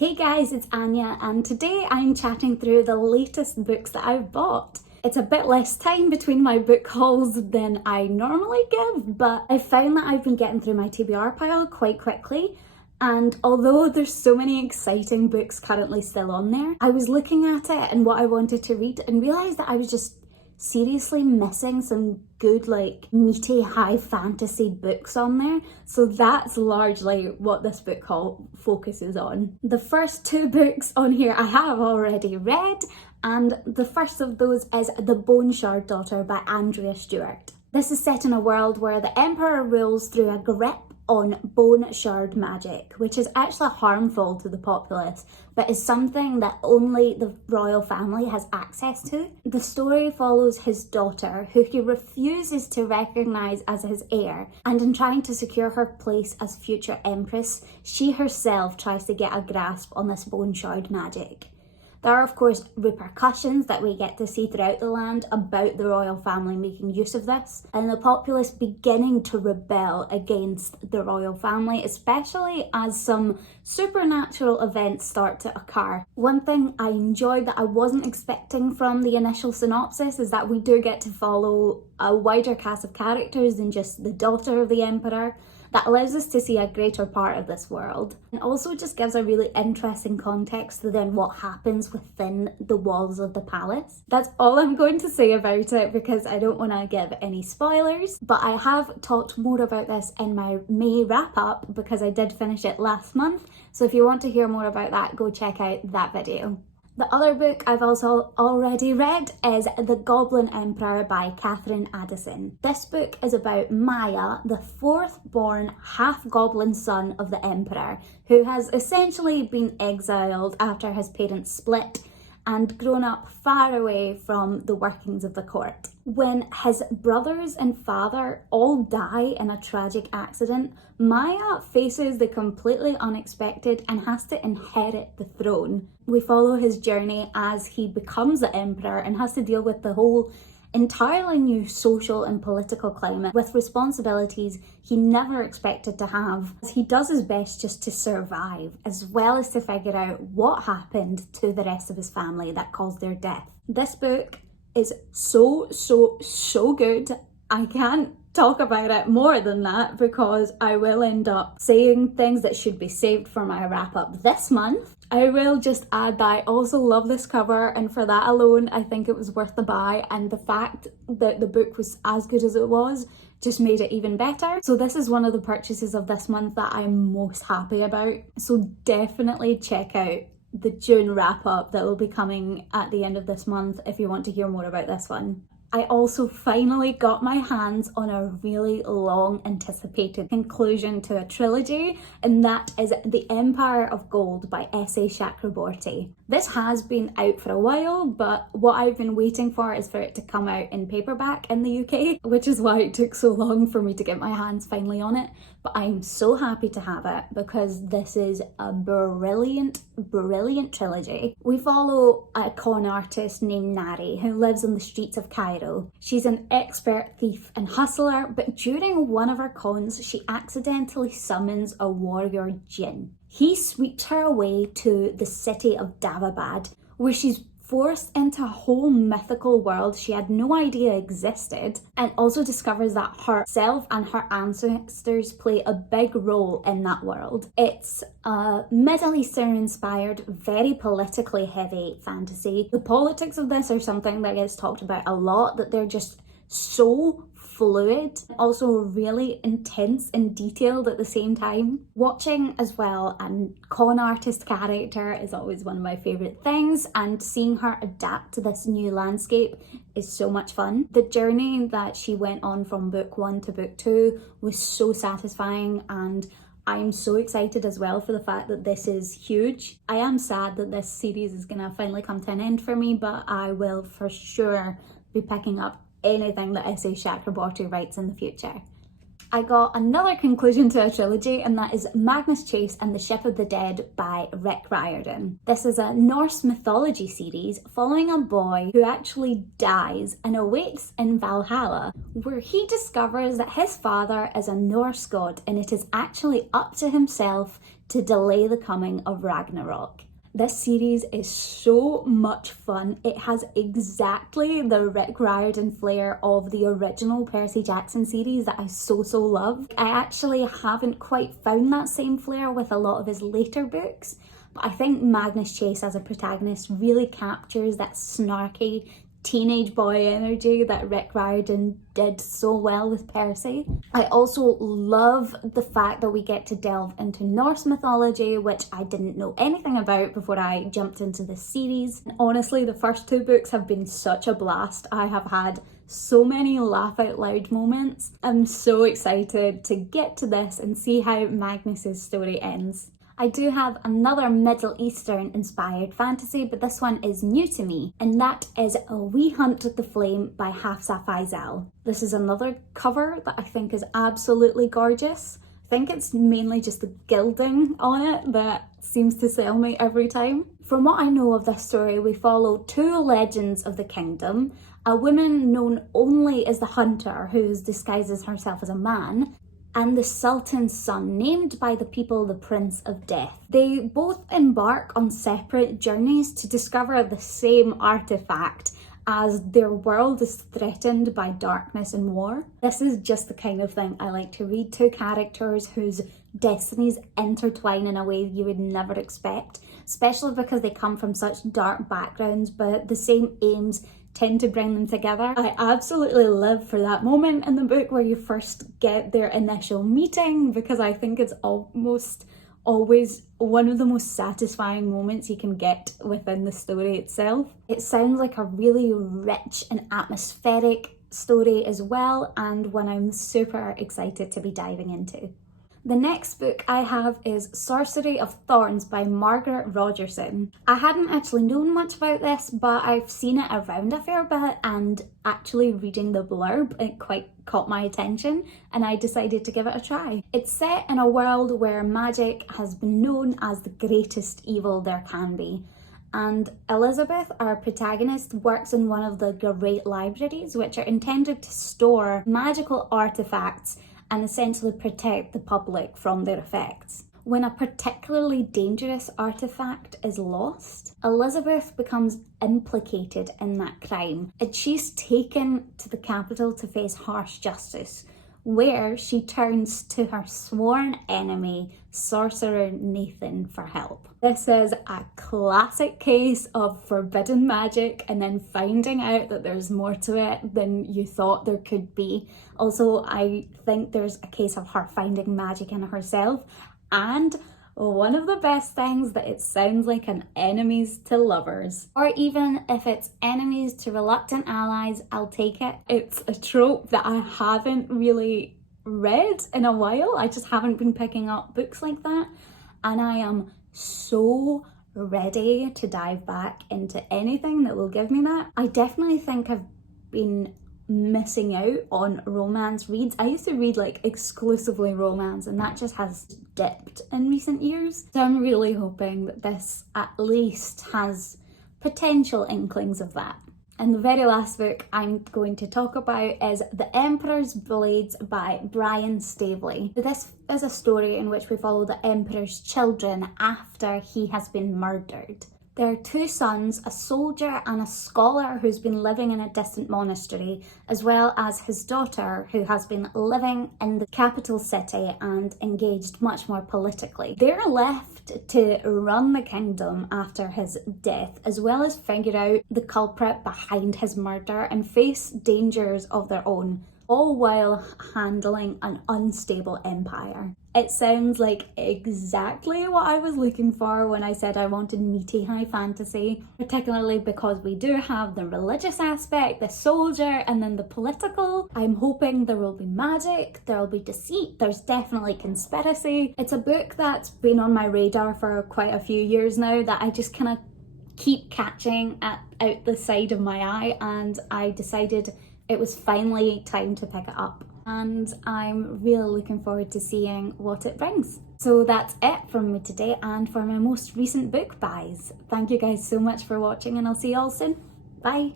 Hey guys, it's Anya, and today I'm chatting through the latest books that I've bought. It's a bit less time between my book hauls than I normally give, but I found that I've been getting through my TBR pile quite quickly. And although there's so many exciting books currently still on there, I was looking at it and what I wanted to read and realised that I was just seriously missing some good, meaty high fantasy books on there. So that's largely what this book haul focuses on. The first two books on here I have already read, and the first of those is The Bone Shard Daughter by Andrea Stewart. This is set in a world where the Emperor rules through a grip on bone shard magic, which is actually harmful to the populace, but is something that only the royal family has access to. The story follows his daughter, who he refuses to recognise as his heir, and in trying to secure her place as future empress, she herself tries to get a grasp on this bone shard magic. There are of course repercussions that we get to see throughout the land about the royal family making use of this, and the populace beginning to rebel against the royal family, especially as some supernatural events start to occur. One thing I enjoyed that I wasn't expecting from the initial synopsis is that we do get to follow a wider cast of characters than just the daughter of the emperor. That allows us to see a greater part of this world, and also just gives a really interesting context to then what happens within the walls of the palace. That's all I'm going to say about it because I don't want to give any spoilers, but I have talked more about this in my May wrap up because I did finish it last month, so if you want to hear more about that, go check out that video. The other book I've also already read is The Goblin Emperor by Catherine Addison. This book is about Maya, the fourth born half-goblin son of the Emperor, who has essentially been exiled after his parents split and grown up far away from the workings of the court. When his brothers and father all die in a tragic accident, Maya faces the completely unexpected and has to inherit the throne. We follow his journey as he becomes the emperor and has to deal with the whole entirely new social and political climate with responsibilities he never expected to have. He does his best just to survive, as well as to figure out what happened to the rest of his family that caused their death. This book is so good. I can't talk about it more than that because I will end up saying things that should be saved for my wrap up this month. I will just add that I also love this cover, and for that alone I think it was worth the buy, and the fact that the book was as good as it was just made it even better. So this is one of the purchases of this month that I'm most happy about. So definitely check out the June wrap up that will be coming at the end of this month if you want to hear more about this one. I also finally got my hands on a really long anticipated conclusion to a trilogy, and that is The Empire of Gold by S.A. Chakraborty. This has been out for a while, but what I've been waiting for is for it to come out in paperback in the UK, which is why it took so long for me to get my hands finally on it. But I'm so happy to have it because this is a brilliant trilogy. We follow a con artist named Nari who lives on the streets of Cairo. She's an expert thief and hustler, but during one of her cons, she accidentally summons a warrior jinn. He sweeps her away to the city of Davabad, where she's forced into a whole mythical world she had no idea existed, and also discovers that herself and her ancestors play a big role in that world. It's a Middle Eastern inspired, very politically heavy fantasy. The politics of this are something that gets talked about a lot, that they're just so fluid, also really intense and detailed at the same time. Watching as well a con artist character is always one of my favourite things, and seeing her adapt to this new landscape is so much fun. The journey that she went on from book 1 to book 2 was so satisfying, and I'm so excited as well for the fact that this is huge. I am sad that this series is gonna finally come to an end for me, but I will for sure be picking up anything that S.A. Chakraborty writes in the future. I got another conclusion to a trilogy, and that is Magnus Chase and the Ship of the Dead by Rick Riordan. This is a Norse mythology series following a boy who actually dies and awakes in Valhalla, where he discovers that his father is a Norse god and it is actually up to himself to delay the coming of Ragnarok. This series is so much fun. It has exactly the Rick Riordan flair of the original Percy Jackson series that I so love. I actually haven't quite found that same flair with a lot of his later books, but I think Magnus Chase as a protagonist really captures that snarky teenage boy energy that Rick Riordan did so well with Percy. I also love the fact that we get to delve into Norse mythology, which I didn't know anything about before I jumped into this series. Honestly, the first 2 books have been such a blast. I have had so many laugh out loud moments. I'm so excited to get to this and see how Magnus's story ends. I do have another Middle Eastern inspired fantasy, but this one is new to me, and that is We Hunt the Flame by Hafsa Faizal. This is another cover that I think is absolutely gorgeous. I think it's mainly just the gilding on it that seems to sell me every time. From what I know of this story, we follow 2 legends of the kingdom, a woman known only as the Hunter who disguises herself as a man, and the Sultan's son, named by the people the Prince of Death. They both embark on separate journeys to discover the same artifact as their world is threatened by darkness and war. This is just the kind of thing I like to read. 2 characters whose destinies intertwine in a way you would never expect, especially because they come from such dark backgrounds, but the same aims tend to bring them together. I absolutely live for that moment in the book where you first get their initial meeting, because I think it's almost always one of the most satisfying moments you can get within the story itself. It sounds like a really rich and atmospheric story as well, and one I'm super excited to be diving into. The next book I have is Sorcery of Thorns by Margaret Rogerson. I hadn't actually known much about this, but I've seen it around a fair bit, and actually reading the blurb, it quite caught my attention and I decided to give it a try. It's set in a world where magic has been known as the greatest evil there can be. And Elizabeth, our protagonist, works in one of the great libraries, which are intended to store magical artifacts and essentially protect the public from their effects. When a particularly dangerous artifact is lost, Elizabeth becomes implicated in that crime, and she's taken to the capital to face harsh justice, where she turns to her sworn enemy, sorcerer Nathan, for help. This is a classic case of forbidden magic and then finding out that there's more to it than you thought there could be. Also, I think there's a case of her finding magic in herself, and one of the best things that it sounds like an enemies to lovers. Or even if it's enemies to reluctant allies, I'll take it. It's a trope that I haven't really read in a while. I just haven't been picking up books like that, and I am so ready to dive back into anything that will give me that. I definitely think I've been missing out on romance reads. I used to read like exclusively romance, and that just has dipped in recent years. So I'm really hoping that this at least has potential inklings of that. And the very last book I'm going to talk about is The Emperor's Blades by Brian Staveley. This is a story in which we follow the Emperor's children after he has been murdered. There are 2 sons, a soldier and a scholar who's been living in a distant monastery, as well as his daughter who has been living in the capital city and engaged much more politically. They're left to run the kingdom after his death, as well as figure out the culprit behind his murder and face dangers of their own, all while handling an unstable empire. It sounds like exactly what I was looking for when I said I wanted meaty high fantasy, particularly because we do have the religious aspect, the soldier, and then the political. I'm hoping there will be magic, there will be deceit, there's definitely conspiracy. It's a book that's been on my radar for quite a few years now that I just kind of keep catching out the side of my eye, and I decided it was finally time to pick it up. And I'm really looking forward to seeing what it brings. So that's it from me today and for my most recent book buys. Thank you guys so much for watching, and I'll see you all soon. Bye.